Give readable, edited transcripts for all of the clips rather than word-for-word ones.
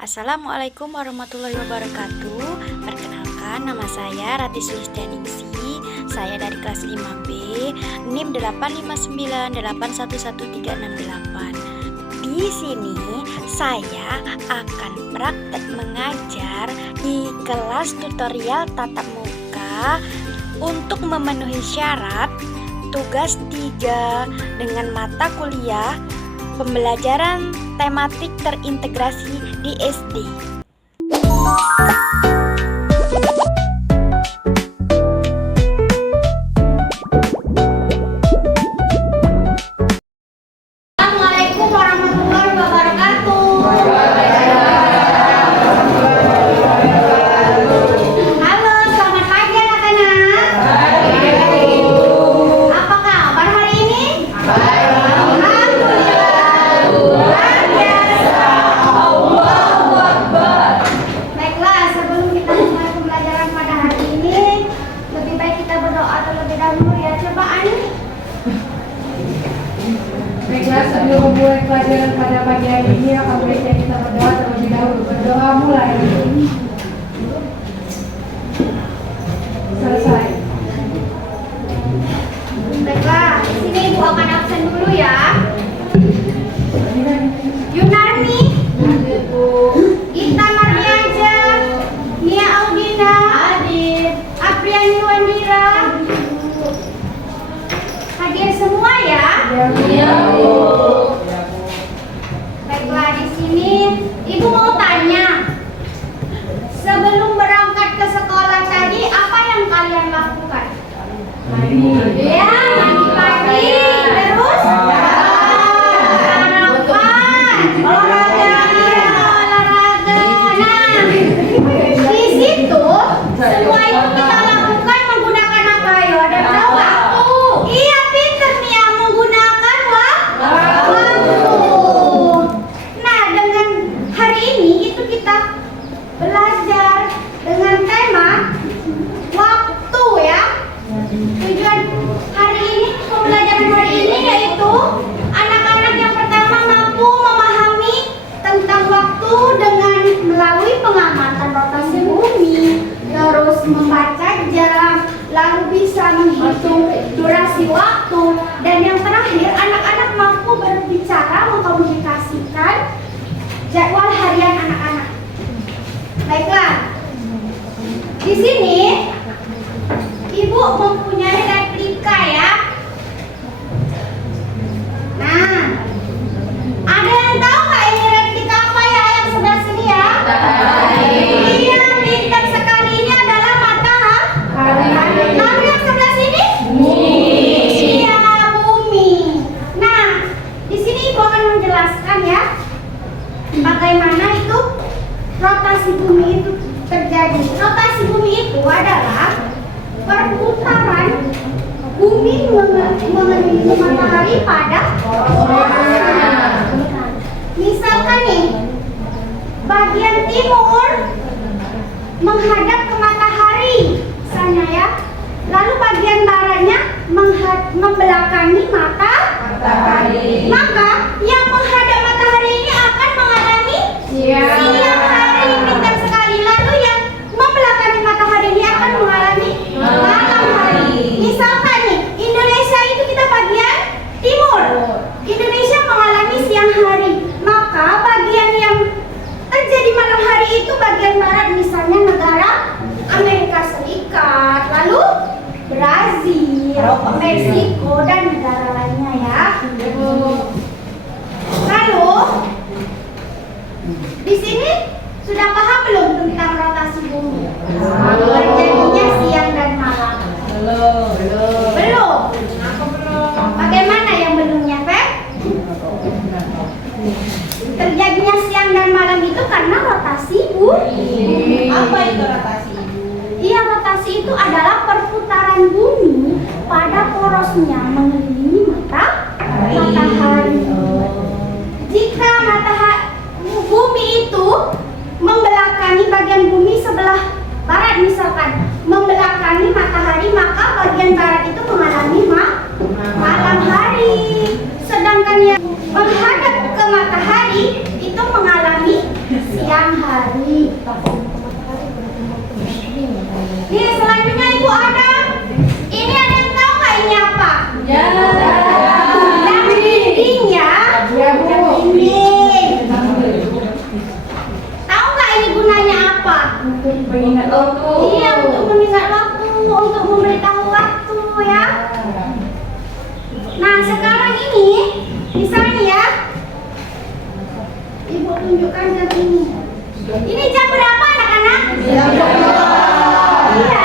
Assalamualaikum warahmatullahi wabarakatuh. Perkenalkan, nama saya Rati Sulistianingsi. Saya dari kelas 5B, NIM 859811368. Di sini saya akan praktek mengajar di kelas tutorial tatap muka untuk memenuhi syarat tugas 3 dengan mata kuliah pembelajaran tematik terintegrasi di SD. Assalamualaikum warahmatullahi wabarakatuh. Halo, selamat pagi anak-anak. Apa kabar hari ini? Alhamdulillah. Luar biasa. Allahu Akbar. Baiklah, sebelum kita mulai pembelajaran pada hari ini, lebih baik kita berdoa terlebih dahulu ya. Coba Ani. Baiklah, sebelum memulai pelajaran pada pagi hari ini, akan baiknya kita berdoa terlebih dahulu. Berdoa mulai. Selesai. Baiklah, di sini Ibu akan absen dulu ya. Yunarni, Gita Mardiaja, Nia Audina, Apriani Wandira, hadir semua ya. Baiklah, di sini Ibu mau tanya, sebelum berangkat ke sekolah tadi apa yang kalian lakukan? Ya, mandi pagi, terus sarapan, olahraga. Nah, di situ semua itu kita lakukan menggunakan apa? Ayo, ada yang tahu nggak? Iya, pinter nih yang menggunakan waktu. Nah, dengan hari ini itu kita belajar dengan tema waktu ya. Tujuan hari ini, pembelajaran hari ini yaitu anak-anak yang pertama mampu memahami tentang waktu dengan melalui pengamatan rotasi bumi, terus membaca jam, lalu bisa menghitung durasi waktu, dan yang terakhir anak-anak mampu berbicara, mengkomunikasikan jadwal harian anak-anak. Baiklah, di sini Ibu mempunyai replika ya. Nah, ada yang tahu nggak ini replika apa ya yang sebelah sini ya? Iya, pintar sekali, ini adalah matahari. Lalu yang sebelah sini? Iya, bumi. Nah, di sini Ibu akan menjelaskan ya bagaimana itu rotasi bumi itu terjadi. Rotasi bumi itu adalah perputaran bumi mengelilingi matahari pada porosnya. Misalkan nih, bagian timur menghadap ke matahari sana ya. Lalu bagian baratnya membelakangi matahari. Maka yang menghadap matahari ini akan mengalami siang hari. Pintar sekali. Lalu yang membelakangi matahari ini akan mengalami malam hari. Misalkan nih, Indonesia itu kita bagian timur. Indonesia mengalami siang hari. Maka bagian yang terjadi malam hari itu bagian barat, misalnya negara Amerika Serikat, lalu Brazil, Meksiko, dan negara lainnya ya. Lalu di sini sudah paham belum tentang rotasi bumi? Terjadinya siang dan malam. Belum. Bagaimana yang belumnya, Feb? Terjadinya siang dan malam itu karena rotasi bumi. Apa itu rotasi? Iya, rotasi itu adalah perputaran bumi pada porosnya mengelilingi matahari. Jika bumi itu membelakangi bagian bumi sebelah barat, misalkan membelakangi matahari, maka bagian barat itu mengalami malam hari. Sedangkan yang menghadap ke matahari itu mengalami siang Nih selanjutnya Ibu ada. Ini ada yang tahu nggak ini apa? Ya. Jam dinding ya. Ya, Bu. Jam dinding. Tahu nggak ini gunanya apa? Untuk mengingat waktu. Iya, untuk mengingat waktu, untuk memberitahu waktu ya. Nah sekarang ini, misalnya ya, Ibu tunjukkan jam ini. Ini jam berapa anak-anak? Iya,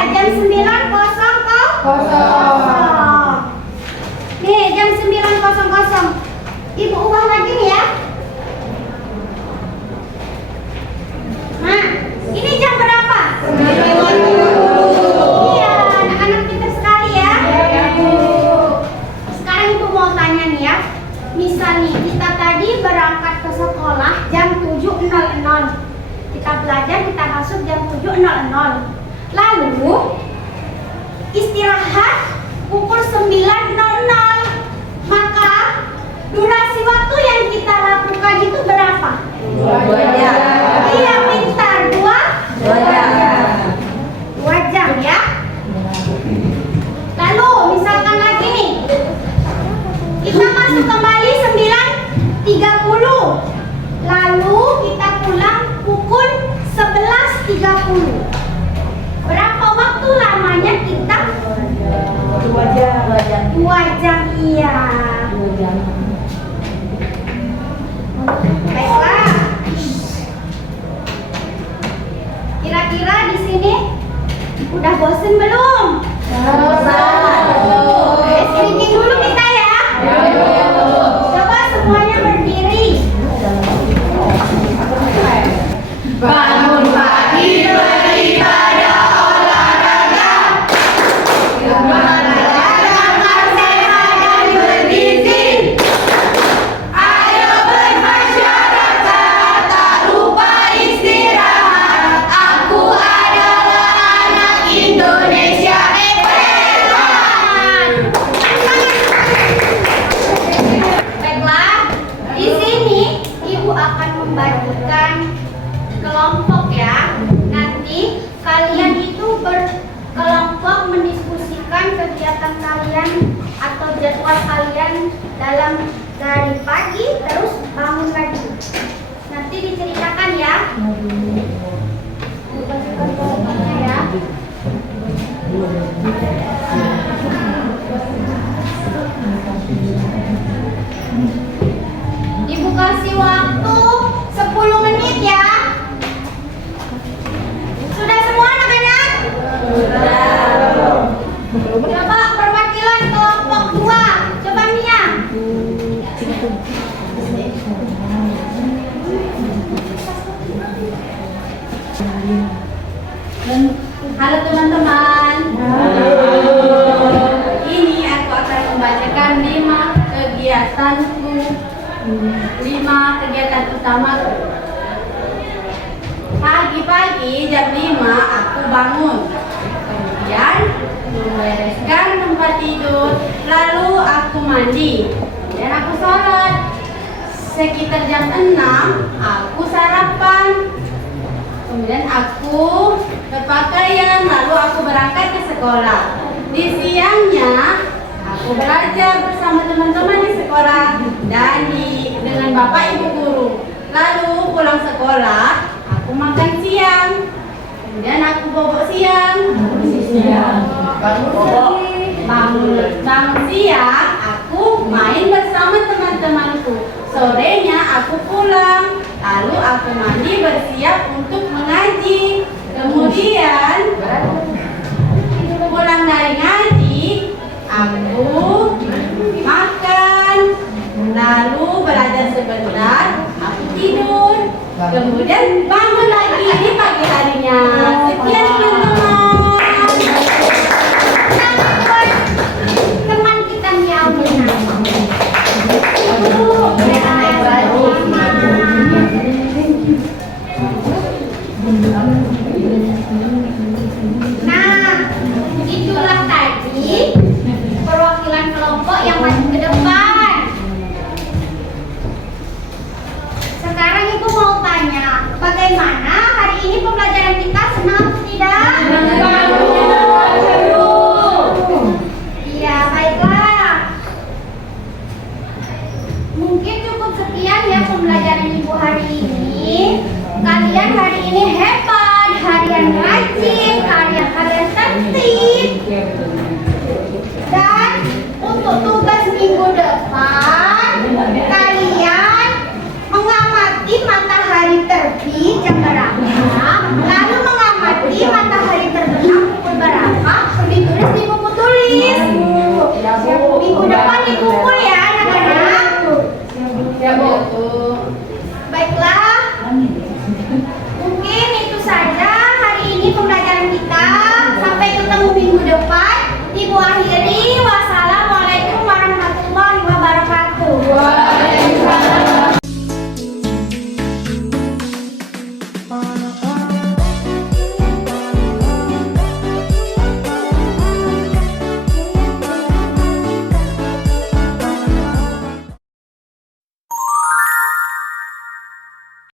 jam 9.00. Kosong. Nih, jam 9.00. Ibu ubah lagi nih ya. Nah, ini jam berapa? Iya, anak-anak pintar sekali ya. Sekarang Ibu mau tanya nih ya. Misal nih, kita tadi berangkat ke sekolah jam 7.00. Kita belajar, kita masuk jam 7.00. Lalu istirahat pukul 9.00. Maka durasi waktu yang kita lakukan itu berapa? 2 jam. Iya, pintar. 2 jam ya. Lalu misalkan lagi nih, kita masuk kembali 9.30. Lalu kita pulang pukul 11.30. Berapa waktu lamanya kita? 2 jam. 2 jam, iya. 2 jam. Baiklah. Kira-kira di sini udah bosen belum? Stretching dulu kita ya. Coba semuanya berdiri. Bangun pagi beribadah olahraga. Makan sehat dan bergizi. Ayo bermasyarakat, tak lupa istirahat. Aku adalah anak Indonesia hebat. Baiklah, di sini Ibu akan membagikan kelompok ya. Nanti kalian itu berkelompok mendiskusikan kegiatan kalian atau jadwal kalian dalam dari pagi terus bangun lagi. Nanti diceritakan ya. Bagikan kelompoknya ya. Ibu kasih waktu 10 menit ya. Sudah semua anak-anak? Coba perwakilan kelompok 2. Coba Mia. Halo teman-teman. Ini aku akan membacakan 5 kegiatanku, 5 kegiatan utamaku. Pagi-pagi jam 5 aku bangun. Kemudian membereskan tempat tidur, lalu aku mandi. Dan aku sholat. Sekitar jam 6 aku sarapan. Kemudian aku berpakaian, lalu aku berangkat ke sekolah. Di siangnya aku belajar bersama teman-teman di sekolah dan dengan bapak ibu guru. Lalu pulang sekolah aku makan siang. Kemudian aku bobok siang. Bangun siang aku main bersama teman-temanku. Sorenya aku pulang. Lalu aku mandi bersiap untuk mengaji. Kemudian pulang dari ngaji, aku makan. Lalu belajar sebentar, aku tidur. Kemudian bangun lagi di pagi harinya. Sekian teman-teman. Teman kita Mia Aulina. Nah, itulah tadi perwakilan kelompok yang maju ke depan. Sekarang Ibu mau tanya, bagaimana hari ini pembelajaran kalian hari ini hebat.